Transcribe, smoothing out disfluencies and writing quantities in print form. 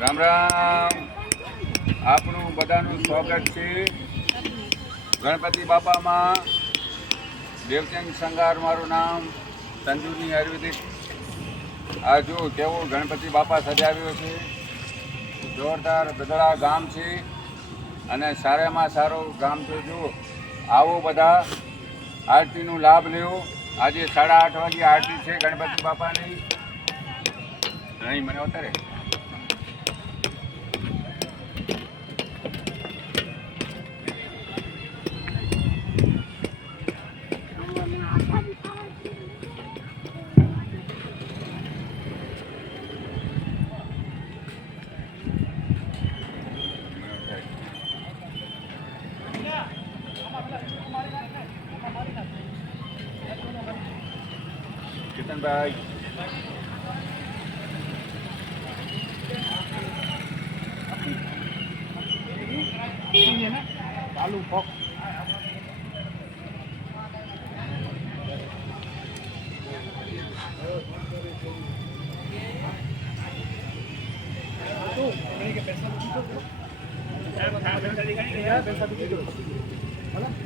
રામ રામ. આપનું બધાનું સ્વાગત છે ગણપતિ બાપામાં. દેવચંદ સંગાર મારું નામ, તંદુરની આયુર્વેદિક. આ જો કેવો ગણપતિ બાપા સજાવ્યો છે. જોરદાર બદળા ગામ છે અને સારામાં સારું ગામ છે. જુઓ, આવો બધા આરતીનો લાભ લેવો. આજે 8:30 વાગે આરતી છે ગણપતિ બાપાની. નહીં મને અત્યારે કેતનભાઈ ચાલુ પગ पैसा